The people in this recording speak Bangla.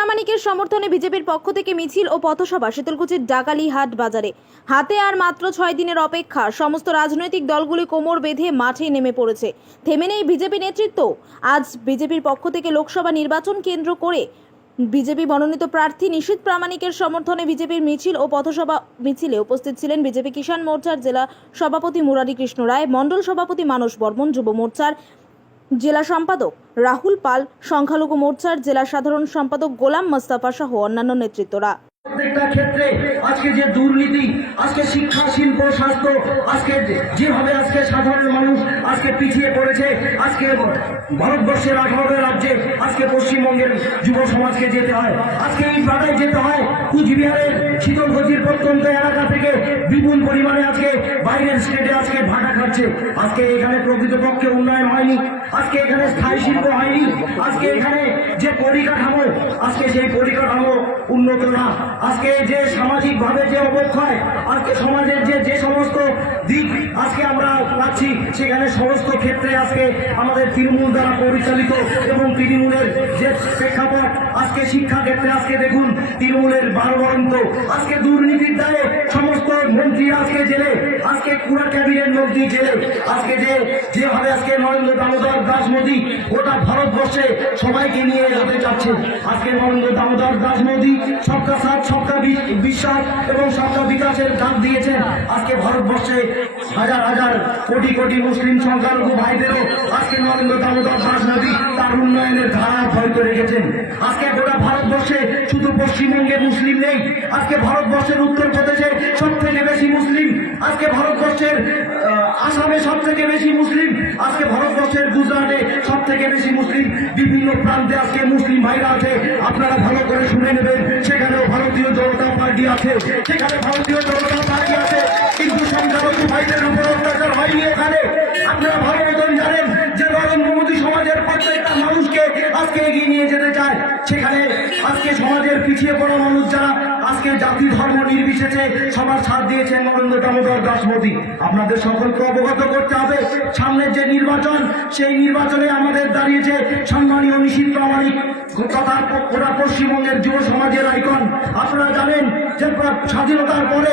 প্রামাণিকের সমর্থনে বিজেপির পক্ষ থেকে মিছিল ও পথসভা শীতলকুচির ডাকালি হাট বাজারে। হাতে আর মাত্র ছয় দিনের অপেক্ষা সমস্ত রাজনৈতিক দলগুলি কোমর বেঁধে মাঠে নেমে পড়েছে। থেমে নেই বিজেপি নেতৃত্ব। আজ বিজেপির পক্ষ থেকে লোকসভা নির্বাচন কেন্দ্র করে বিজেপি মনোনীত প্রার্থী নিশীত প্রামাণিকের সমর্থনে বিজেপির মিছিল ও পথসভা মিছিলে উপস্থিত ছিলেন বিজেপি কিষাণ মোর্চার জেলা সভাপতি মুরারি কৃষ্ণ রায়, মণ্ডল সভাপতি মানস বর্মন, যুব মোর্চার জেলা সম্পাদক রাহুল পাল সংখ্যালঘু মোর্চার জেলা সাধারণ সম্পাদক গোলাম মোস্তাফা সহ অন্যান্য নেতৃত্বরা। প্রত্যেকটা ক্ষেত্রে আজকে যে দুর্নীতি, আজকে শিক্ষা, শিল্প, স্বাস্থ্য, আজকে যেভাবে আজকে সাধারণ মানুষ আজকে পিছিয়ে পড়েছে, আজকে ভারতবর্ষের আঠারো রাজ্যে আজকে পশ্চিমবঙ্গের যুব সমাজকে যেতে হয়। আজকে এই পাড়ায় যেতে হয় কুচবিহারের শীতলগতির প্রত্যন্ত এলাকা থেকে বিপুল পরিমাণে আজকে বাইরের স্টেটে আজকে ভাটা খাচ্ছে। আজকে এখানে প্রকৃতপক্ষে উন্নয়ন হয়নি। আজকে এখানে স্থায়ী শিল্প হয়নি। আজকে এখানে যে পরিকাঠামো, আজকে সেই পরিকাঠামো উন্নত না আজকে যে সামাজিক ভাবে যে অবক্ষয়, আজকে সমাজের যে যে সমস্ত দিক আজকে আমরা পাচ্ছি, সেখানে সমস্ত ক্ষেত্রে আজকে আমাদের তৃণমূল দ্বারা পরিচালিত এবং তৃণমূলের যে প্রেক্ষাপট, আজকে শিক্ষা ক্ষেত্রে আজকে দেখুন, তৃণমূলের বারবরন্ত আজকে দুর্নীতির দায়ে সমস্ত মন্ত্রী আজকে জেলে, আজকে পুরা ক্যাবিনেট মন্ত্রী জেলে। আজকে যে, যেভাবে আজকে নরেন্দ্র দামোদর দাস মোদী গোটা ভারতবর্ষে সবাইকে নিয়ে যেতে চাচ্ছে, আজকে নরেন্দ্র দামোদর দাস মোদী সবকা সাথ, সবকা বিশ্বাস এবং সবকা বিকাশের ডাক দিয়েছেন। আজকে ভারতবর্ষে হাজার হাজার কোটি কোটি মুসলিম সংখ্যালঘু ভাইদেরও আজকে নরেন্দ্র দামোদর দাস মোদী তার উন্নয়নের ধারা হয়তো রেখেছেন। আজকে গোটা ভারতবর্ষে শুধু পশ্চিমবঙ্গে মুসলিম নেই, আজকে ভারতবর্ষের উত্তরপ্রদেশে সব থেকে বেশি মুসলিম, আজকে ভারতবর্ষের আসামে সব থেকে বেশি মুসলিম, আজকে ভারতবর্ষের গুজরাটে থেকে বেশি মুসলিম বিভিন্ন প্রান্তে আজকে মুসলিম ভাইরা আছে, আপনারা ভালো করে শুনে নেবেন। সেখানেও ভারতীয় জনতা পার্টি আছে, সেখানে ভারতীয় জনতা পার্টি আছে, কিন্তু সংখ্যালঘু ভাইদের উপর অত্যাচার হয়নি এখানে। আপনারা ভালো মতন জানেন যে নরেন্দ্র মোদী সমাজের প্রত্যেকটা মানুষকে আজকে এগিয়ে নিয়ে যেতে চায়। সেখানে আজকে সমাজের পিছিয়ে পড়া মানুষ যারা, আজকে জাতি ধর্ম নির্বিশেষে সবার সাথ দিয়েছেন নরেন্দ্র দামোদর দাস মোদী। আপনাদের সকলকে অবগত করতে হবে সামনের যে নির্বাচন, সেই নির্বাচনে আমাদের দাঁড়িয়েছে সম্মানীয় নিশীত প্রামাণিক তথা পশ্চিমবঙ্গের যুব সমাজের আইকন। আপনারা জানেন যে স্বাধীনতার পরে